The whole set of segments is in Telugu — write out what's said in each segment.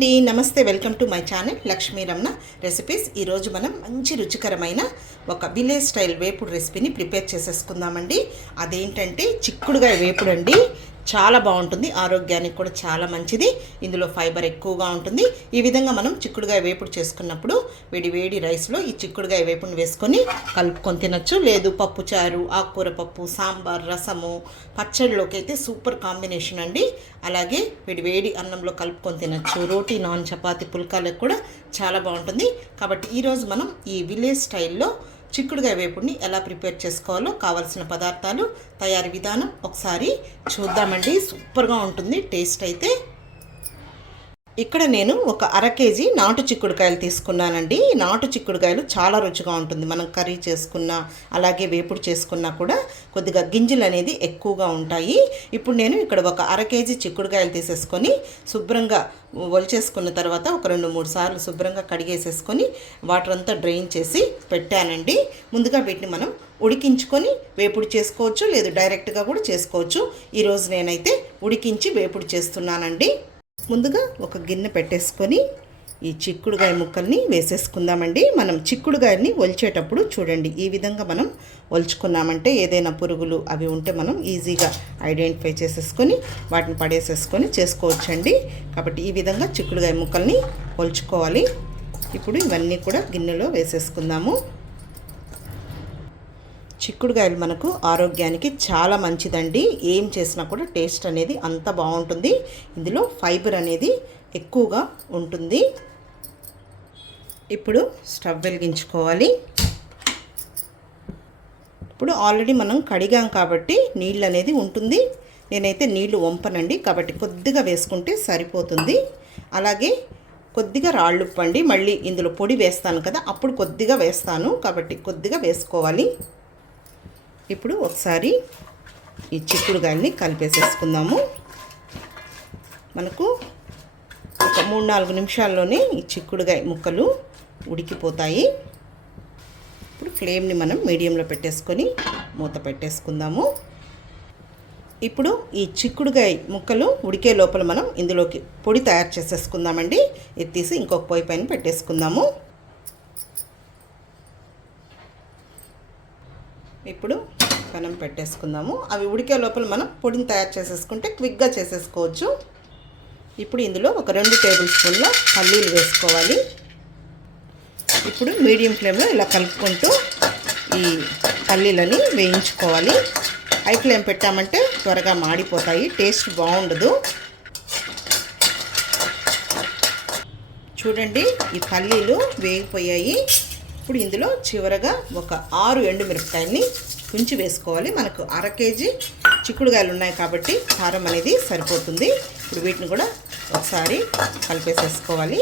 అండి, నమస్తే. Welcome to my channel Lakshmi Ramana recipes. ఈరోజు మనం మంచి రుచికరమైన ఒక విలేజ్ స్టైల్ వేపుడు రెసిపీని ప్రిపేర్ చేసేసుకుందామండి. అదేంటంటే చిక్కుడుగాయ వేపుడు అండి. చాలా బాగుంటుంది, ఆరోగ్యానికి కూడా చాలా మంచిది. ఇందులో ఫైబర్ ఎక్కువగా ఉంటుంది. ఈ విధంగా మనం చిక్కుడుగాయ వేపుడు చేసుకున్నప్పుడు వేడి రైస్లో ఈ చిక్కుడుగాయ వేపుడుని వేసుకొని కలుపుకొని తినచ్చు. లేదు పప్పు చారు, ఆకుకూర పప్పు, సాంబార్, రసము, పచ్చడిలోకి అయితే సూపర్ కాంబినేషన్ అండి. అలాగే వేడి అన్నంలో కలుపుకొని తినచ్చు. రోటీ, నాన్, చపాతి, పుల్కాలకు కూడా చాలా బాగుంటుంది. కాబట్టి ఈరోజు మనం ఈ విలేజ్ స్టైల్లో చిక్కుడుగాయ వేపుడిని ఎలా ప్రిపేర్ చేసుకోవాలో కావాల్సిన పదార్థాలు, తయారీ విధానం ఒకసారి చూద్దామండి. సూపర్గా ఉంటుంది టేస్ట్ అయితే. ఇక్కడ నేను ఒక అర కేజీ నాటు చిక్కుడుకాయలు తీసుకున్నానండి. నాటు చిక్కుడుకాయలు చాలా రుచిగా ఉంటుంది. మనం కర్రీ చేసుకున్నా అలాగే వేపుడు చేసుకున్నా కూడా కొద్దిగా గింజలు అనేది ఎక్కువగా ఉంటాయి. ఇప్పుడు నేను ఇక్కడ ఒక అర కేజీ చిక్కుడుకాయలు తీసేసుకొని శుభ్రంగా ఒలిచేసుకున్న తర్వాత ఒక 2-3 సార్లు శుభ్రంగా కడిగేసేసుకొని వాటర్ అంతా డ్రైన్ చేసి పెట్టానండి. ముందుగా వీటిని మనం ఉడికించుకొని వేపుడు చేసుకోవచ్చు, లేదు డైరెక్ట్గా కూడా చేసుకోవచ్చు. ఈరోజు నేనైతే ఉడికించి వేపుడు చేస్తున్నానండి. ముందుగా ఒక గిన్నె పెట్టేసుకొని ఈ చిక్కుడుగాయ ముక్కల్ని వేసేసుకుందామండి. మనం చిక్కుడుగాయల్ని ఒలిచేటప్పుడు చూడండి, ఈ విధంగా మనం ఒలుచుకున్నామంటే ఏదైనా పురుగులు అవి ఉంటే మనం ఈజీగా ఐడెంటిఫై చేసేసుకొని వాటిని పడేసేసుకొని చేసుకోవచ్చండి. కాబట్టి ఈ విధంగా చిక్కుడుగాయ ముక్కల్ని ఒలుచుకోవాలి. ఇప్పుడు ఇవన్నీ కూడా గిన్నెలో వేసేసుకుందాము. చిక్కుడుగాయలు మనకు ఆరోగ్యానికి చాలా మంచిదండి. ఏం చేసినా కూడా టేస్ట్ అనేది అంత బాగుంటుంది. ఇందులో ఫైబర్ అనేది ఎక్కువగా ఉంటుంది. ఇప్పుడు స్టవ్ వెలిగించుకోవాలి. ఇప్పుడు ఆల్రెడీ మనం కడిగాం కాబట్టి నీళ్ళు అనేది ఉంటుంది. నేనైతే నీళ్లు వంపనండి, కాబట్టి కొద్దిగా వేసుకుంటే సరిపోతుంది. అలాగే కొద్దిగా రాళ్ళుప్పు అండి. మళ్ళీ ఇందులో పొడి వేస్తాను కదా, అప్పుడు కొద్దిగా వేస్తాను, కాబట్టి కొద్దిగా వేసుకోవాలి. ఇప్పుడు ఒకసారి ఈ చిక్కుడుగాయల్ని కలిపేసేసుకుందాము. మనకు ఒక 3-4 నిమిషాల్లోనే ఈ చిక్కుడుగాయ ముక్కలు ఉడికిపోతాయి. ఇప్పుడు ఫ్లేమ్ని మనం మీడియంలో పెట్టేసుకొని మూత పెట్టేసుకుందాము. ఇప్పుడు ఈ చిక్కుడుగాయ ముక్కలు ఉడికే లోపల మనం ఇందులోకి పొడి తయారు చేసేసుకుందామండి. ఎత్తేసి ఇంకొక పొయ్యి పైన పెట్టేసుకుందాము. ఇప్పుడు పెనం పెట్టేసుకుందాము. అవి ఉడికే లోపల మనం పొడిని తయారు చేసేసుకుంటే క్విక్గా చేసేసుకోవచ్చు. ఇప్పుడు ఇందులో ఒక 2 టేబుల్ స్పూన్ల పల్లీలు వేసుకోవాలి. ఇప్పుడు మీడియం ఫ్లేమ్లో ఇలా కలుపుకుంటూ ఈ పల్లీలని వేయించుకోవాలి. హై ఫ్లేమ్ పెట్టామంటే త్వరగా మాడిపోతాయి, టేస్ట్ బాగుండదు. చూడండి, ఈ పల్లీలు వేగిపోయాయి. ఇప్పుడు ఇందులో చివరగా ఒక 6 ఎండుమిరపకాయల్ని తుంచి వేసుకోవాలి. మనకు అర కేజీ చిక్కుడుగాయలు ఉన్నాయి కాబట్టి కారం అనేది సరిపోతుంది. ఇప్పుడు వీటిని కూడా ఒకసారి కలిపేసేసుకోవాలి.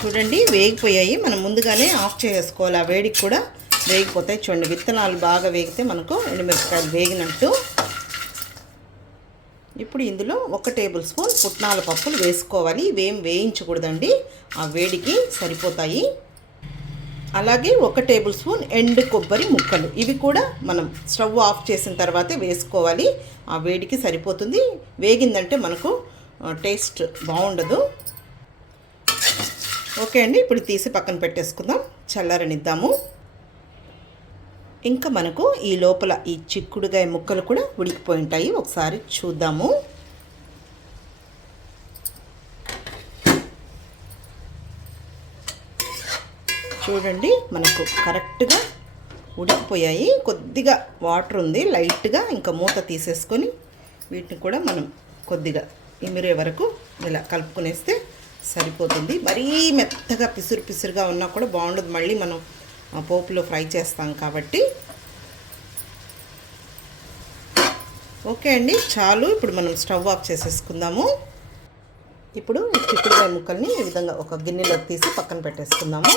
చూడండి, వేగిపోయాయి. మనం ముందుగానే ఆఫ్ చేసేసుకోవాలి. ఆ వేడికి కూడా వేగిపోతాయి. చూడండి, విత్తనాలు బాగా వేగితే మనకు ఎండుమిరపకాయలు వేగినట్టు. ఇప్పుడు ఇందులో 1 టేబుల్ స్పూన్ పుట్నాల పప్పులు వేసుకోవాలి. ఇవేం వేయించకూడదండి, ఆ వేడికి సరిపోతాయి. అలాగే 1 టేబుల్ స్పూన్ ఎండు కొబ్బరి ముక్కలు, ఇవి కూడా మనం స్టవ్ ఆఫ్ చేసిన తర్వాతే వేసుకోవాలి. ఆ వేడికి సరిపోతుంది. వేగిందంటే మనకు టేస్ట్ బాగుండదు. ఓకే అండి, ఇప్పుడు తీసి పక్కన పెట్టేసుకుందాం, చల్లారనిద్దాము. ఇంకా మనకు ఈ లోపల ఈ చిక్కుడుగాయ ముక్కలు కూడా ఉడికిపోయి ఉంటాయి. ఒకసారి చూద్దాము. చూడండి, మనకు కరెక్ట్గా ఉడికిపోయాయి. కొద్దిగా వాటర్ ఉంది లైట్గా. ఇంకా మూత తీసేసుకొని వీటిని కూడా మనం కొద్దిగా ఇమిరే వరకు ఇలా కలుపుకునేస్తే సరిపోతుంది. మరీ మెత్తగా పిసురుగా ఉన్నా కూడా బాగుండదు, మళ్ళీ మనం పోపులో ఫ్రై చేస్తాం కాబట్టి. ఓకే అండి, చాలు. ఇప్పుడు మనం స్టవ్ ఆఫ్ చేసేసుకుందాము. ఇప్పుడు చిక్కుడుకాయ ముక్కల్ని ఈ విధంగా ఒక గిన్నెలోకి తీసి పక్కన పెట్టేసుకుందాము.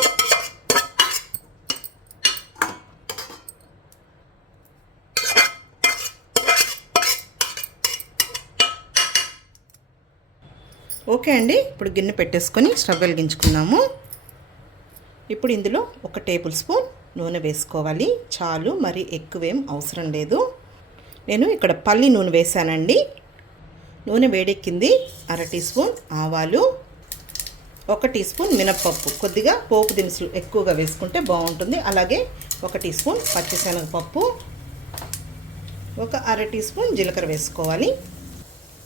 ఓకే అండి, ఇప్పుడు గిన్నె పెట్టేసుకొని స్టవ్ వెలిగించుకున్నాము. ఇప్పుడు ఇందులో 1 టేబుల్ స్పూన్ నూనె వేసుకోవాలి. చాలు, మరి ఎక్కువేం అవసరం లేదు. నేను ఇక్కడ పల్లి నూనె వేసానండి. నూనె వేడెక్కింది. 1/2 టీ స్పూన్ ఆవాలు, 1 టీ స్పూన్ మినప్పప్పు, కొద్దిగా పోపు దినుసులు ఎక్కువగా వేసుకుంటే బాగుంటుంది. అలాగే 1 టీ స్పూన్ పచ్చిశనగపప్పు, 1/2 టీ స్పూన్ జీలకర్ర వేసుకోవాలి.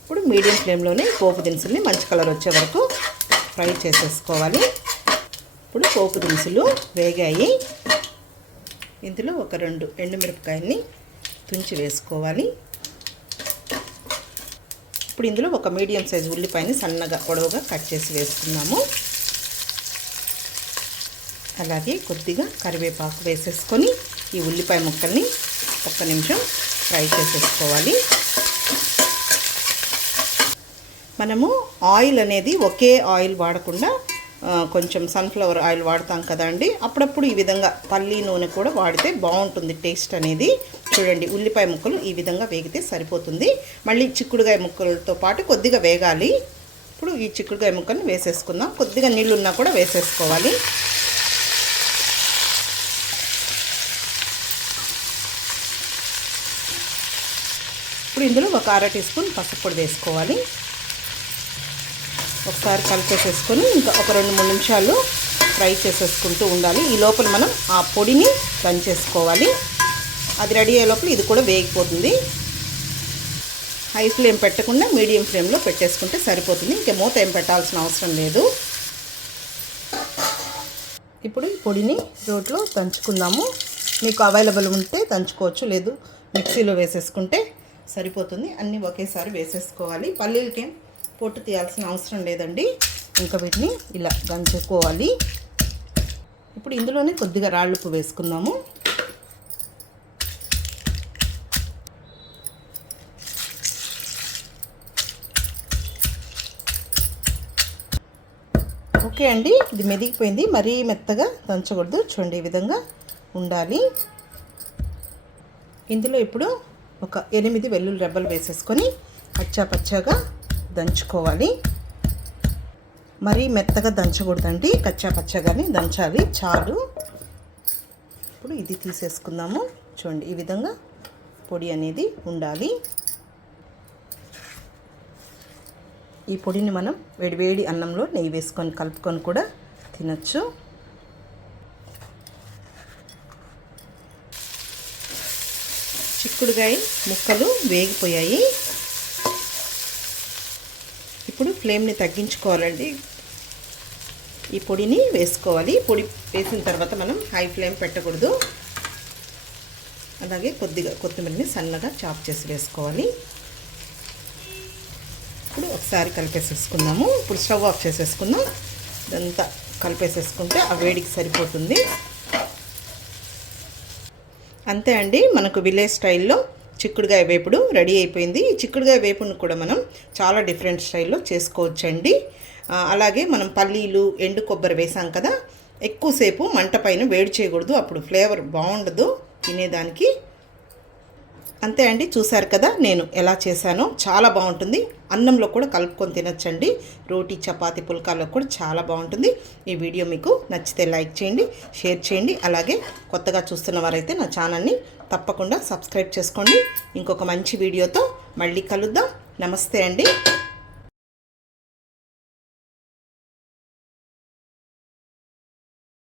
ఇప్పుడు మీడియం ఫ్లేమ్లోనే పోపు దినుసుల్ని మంచి కలర్ వచ్చే వరకు ఫ్రై చేసేసుకోవాలి. ఇప్పుడు పోపు దినుసులు వేగాయి. ఇందులో 2 ఎండుమిరపకాయల్ని తుంచి వేసుకోవాలి. ఇప్పుడు ఇందులో 1 మీడియం సైజు ఉల్లిపాయని సన్నగా పొడవుగా కట్ చేసి వేసుకున్నాము. అలాగే కొద్దిగా కరివేపాకు వేసేసుకొని ఈ ఉల్లిపాయ ముక్కల్ని 1 నిమిషం ఫ్రై చేసేసుకోవాలి. మనము ఆయిల్ అనేది ఒకే ఆయిల్ వాడకుండా కొంచెం సన్ఫ్లవర్ ఆయిల్ వాడతాం కదండి. అప్పుడప్పుడు ఈ విధంగా పల్లి నూనె కూడా వాడితే బాగుంటుంది టేస్ట్ అనేది. చూడండి, ఉల్లిపాయ ముక్కలు ఈ విధంగా వేగితే సరిపోతుంది. మళ్ళీ చిక్కుడుగాయ ముక్కలతో పాటు కొద్దిగా వేగాలి. ఇప్పుడు ఈ చిక్కుడుగాయ ముక్కల్ని వేసేసుకుందాం. కొద్దిగా నీళ్ళున్నా కూడా వేసేసుకోవాలి. ఇప్పుడు ఇందులో 1/2 టీ స్పూన్ పసుపు పొడి వేసుకోవాలి. ఒకసారి కలిపేసేసుకొని ఇంకా 2-3 నిమిషాలు ఫ్రై చేసేసుకుంటూ ఉండాలి. ఈ లోపల మనం ఆ పొడిని దంచేసుకోవాలి. అది రెడీ అయ్యే లోపల ఇది కూడా వేగిపోతుంది. హై ఫ్లేమ్ పెట్టకుండా మీడియం ఫ్లేమ్లో పెట్టేసుకుంటే సరిపోతుంది. ఇంకా మూత ఏం పెట్టాల్సిన అవసరం లేదు. ఇప్పుడు ఈ పొడిని రోట్లో దంచుకుందాము. మీకు అవైలబుల్ ఉంటే దంచుకోవచ్చు, లేదు మిక్సీలో వేసేసుకుంటే సరిపోతుంది. అన్నీ ఒకేసారి వేసేసుకోవాలి. పల్లీలకేం పొట్టు తీయాల్సిన అవసరం లేదండి. ఇంకా వీటిని ఇలా దంచుకోవాలి. ఇప్పుడు ఇందులోనే కొద్దిగా రాళ్ళుప్పు వేసుకుందాము. ఓకే అండి, ఇది మెదిగిపోయింది. మరీ మెత్తగా దంచకూడదు. చూడండి, ఈ విధంగా ఉండాలి. ఇందులో ఇప్పుడు 8 వెల్లుల్లి రెబ్బలు వేసేసుకొని పచ్చాగా దంచుకోవాలి. మరీ మెత్తగా దంచకూడదండి, పచ్చాగానే దంచాలి చాలు. ఇప్పుడు ఇది తీసేసుకుందాము. చూడండి, ఈ విధంగా పొడి అనేది ఉండాలి. ఈ పొడిని మనం వేడివేడి అన్నంలో నెయ్యి వేసుకొని కలుపుకొని కూడా తినచ్చు. చిక్కుడుకాయ ముక్కలు వేగిపోయాయి. ఇప్పుడు ఫ్లేమ్ని తగ్గించుకోవాలండి. ఈ పొడిని వేసుకోవాలి. పొడి వేసిన తర్వాత మనం హై ఫ్లేమ్ పెట్టకూడదు. అలాగే కొద్దిగా కొత్తిమీరని సన్నగా చాప్ చేసి వేసుకోవాలి. ఇప్పుడు ఒకసారి కలిపేసేసుకుందాము. ఇప్పుడు స్టవ్ ఆఫ్ చేసేసుకుందాం. ఇదంతా కలిపేసేసుకుంటే ఆ వేడికి సరిపోతుంది. అంతే అండి, మనకు విలేజ్ స్టైల్లో చిక్కుడుగాయ వేపుడు రెడీ అయిపోయింది. ఈ చిక్కుడుగాయ వేపుడును కూడా మనం చాలా డిఫరెంట్ స్టైల్లో చేసుకోవచ్చండి. అలాగే మనం పల్లీలు, ఎండు కొబ్బరి వేసాం కదా, ఎక్కువసేపు మంట పైన వేడి చేయకూడదు, అప్పుడు ఫ్లేవర్ బాగుండదు తినేదానికి. అంతే అండి, చూసారు కదా నేను ఎలా చేశానో. చాలా బాగుంటుంది. అన్నంలో కూడా కలుపుకొని తినచ్చండి. రోటీ, చపాతీ, పుల్కాల్లో కూడా చాలా బాగుంటుంది. ఈ వీడియో మీకు నచ్చితే లైక్ చేయండి, షేర్ చేయండి. అలాగే కొత్తగా చూస్తున్న వారైతే నా ఛానల్ని తప్పకుండా సబ్స్క్రైబ్ చేసుకోండి. ఇంకొక మంచి వీడియోతో మళ్ళీ కలుద్దాం. నమస్తే అండి.